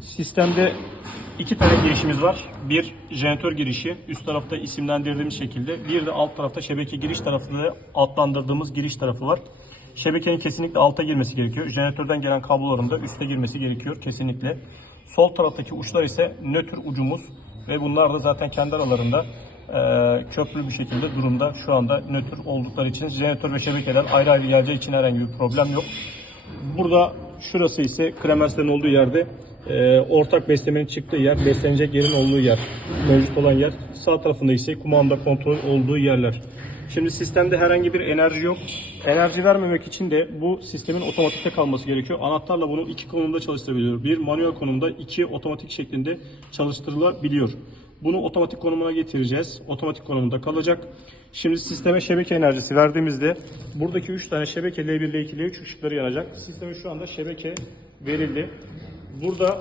Sistemde iki tane girişimiz var. Bir jeneratör girişi üst tarafta isimlendirdiğimiz şekilde. Bir de alt tarafta şebeke giriş tarafında adlandırdığımız giriş tarafı var. Şebekenin kesinlikle alta girmesi gerekiyor. Jeneratörden gelen kabloların da üste girmesi gerekiyor kesinlikle. Sol taraftaki uçlar ise nötr ucumuz ve bunlar da zaten kendi aralarında eee, köprülü bir şekilde durumda. Şu anda nötr oldukları için jeneratör ve şebekeden ayrı ayrı geleceği için herhangi bir problem yok. Burada şurası ise kremenslerin olduğu yerde e, ortak beslemenin çıktığı yer, beslenecek yerin olduğu yer, mevcut olan yer. Sağ tarafında ise kumanda kontrol olduğu yerler. Şimdi sistemde herhangi bir enerji yok. Enerji vermemek için de bu sistemin otomatikte kalması gerekiyor. Anahtarla bunu iki konumda çalıştırabiliyor. Bir manuel konumda, iki otomatik şeklinde çalıştırılabiliyor. Bunu otomatik konumuna getireceğiz. Otomatik konumunda kalacak. Şimdi sisteme şebeke enerjisi verdiğimizde buradaki 3 tane şebeke L1, L2, L3 ışıkları yanacak. Sisteme şu anda şebeke verildi. Burada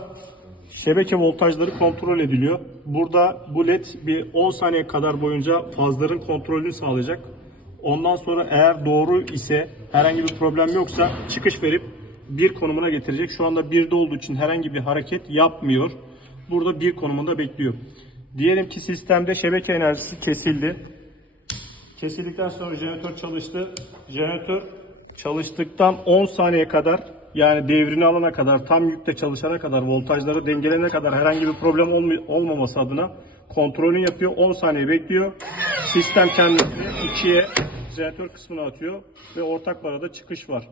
şebeke voltajları kontrol ediliyor. Burada bu led bir 10 saniye kadar boyunca fazların kontrolünü sağlayacak. Ondan sonra eğer doğru ise herhangi bir problem yoksa çıkış verip bir konumuna getirecek. Şu anda birde olduğu için herhangi bir hareket yapmıyor. Burada bir konumunda bekliyor. Diyelim ki sistemde şebeke enerjisi kesildi. Kesildikten sonra jeneratör çalıştı. Jeneratör çalıştıktan 10 saniye kadar yani devrini alana kadar tam yükte çalışana kadar voltajları dengelene kadar herhangi bir problem olma- olmaması adına kontrolünü yapıyor. 10 saniye bekliyor. Sistem kendini ikiye jeneratör kısmına atıyor ve ortak barada çıkış var.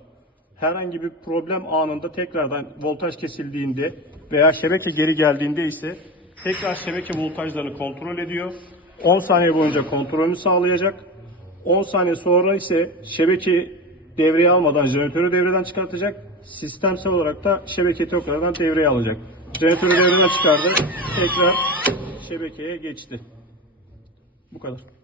Herhangi bir problem anında tekrardan voltaj kesildiğinde veya şebeke geri geldiğinde ise tekrar şebeke voltajlarını kontrol ediyor. 10 saniye boyunca kontrolünü sağlayacak. 10 saniye sonra ise şebeke devreye almadan jeneratörü devreden çıkartacak. Sistemsel olarak da şebekeyi tekrardan devreye alacak. Jeneratörü devreden çıkardı. Tekrar şebekeye geçti. Bu kadar.